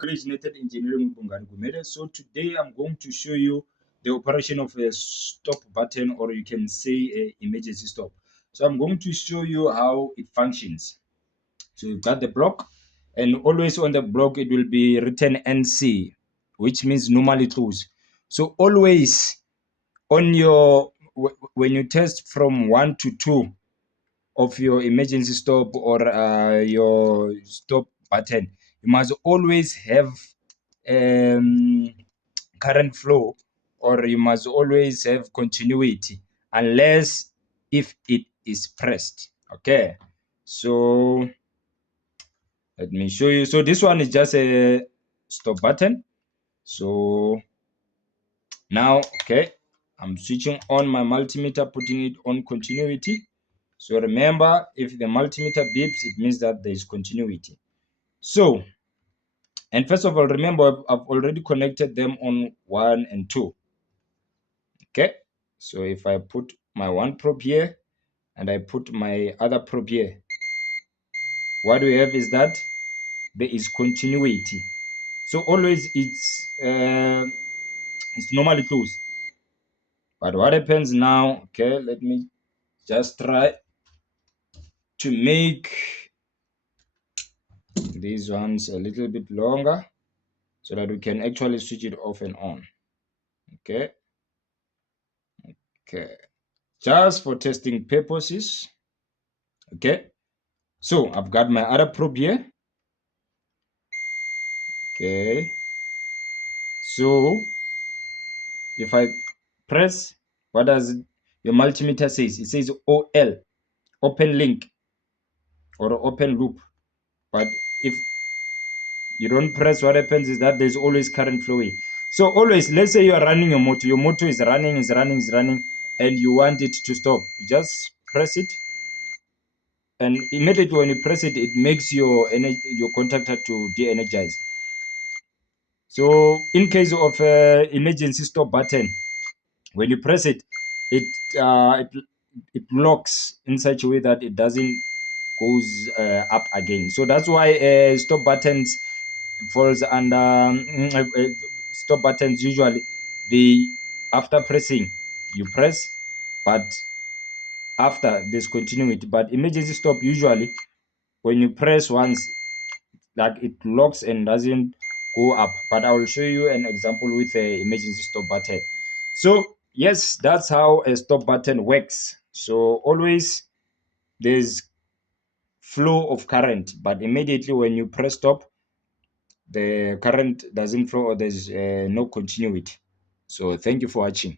Graduated engineering with Bongani Gumede. So today I'm going to show you the operation of a stop button, or you can say a emergency stop. So I'm going to show you how it functions. So you've got the block, and always on the block it will be written NC, which means normally close. So always on your when you test from 1 to 2 of your emergency stop or your stop button, you must always have current flow, or you must always have continuity, unless if it is pressed. Okay, so let me show you. So this one is just a stop button. So now, okay, I'm switching on my multimeter, putting it on continuity. So remember, if the multimeter beeps, it means that there is continuity. So, and first of all, remember, I've already connected them on 1 and 2. Okay, so if I put my one probe here and I put my other probe here, what we have is that there is continuity. So always it's normally closed. But what happens now? Okay, let me just try to make these ones a little bit longer so that we can actually switch it off and on. Okay, just for testing purposes. Okay, so I've got my other probe here. Okay, so if I press, what does your multimeter says? It says OL, open link or open loop. But if you don't press, what happens is that there's always current flowing. So always, let's say you are running your motor is running, and you want it to stop. You just press it, and immediately when you press it, it makes your contactor to de-energize. So in case of emergency stop button, when you press it, it locks in such a way that it doesn't goes up again. So that's why stop buttons falls under stop buttons. Usually they, after pressing, you press, but after there's continuity. But emergency stop, usually when you press once, like, it locks and doesn't go up. But I will show you an example with a emergency stop button. So yes, that's how a stop button works. So always there's flow of current, but immediately when you press stop, the current doesn't flow, or there's no continuity. So thank you for watching.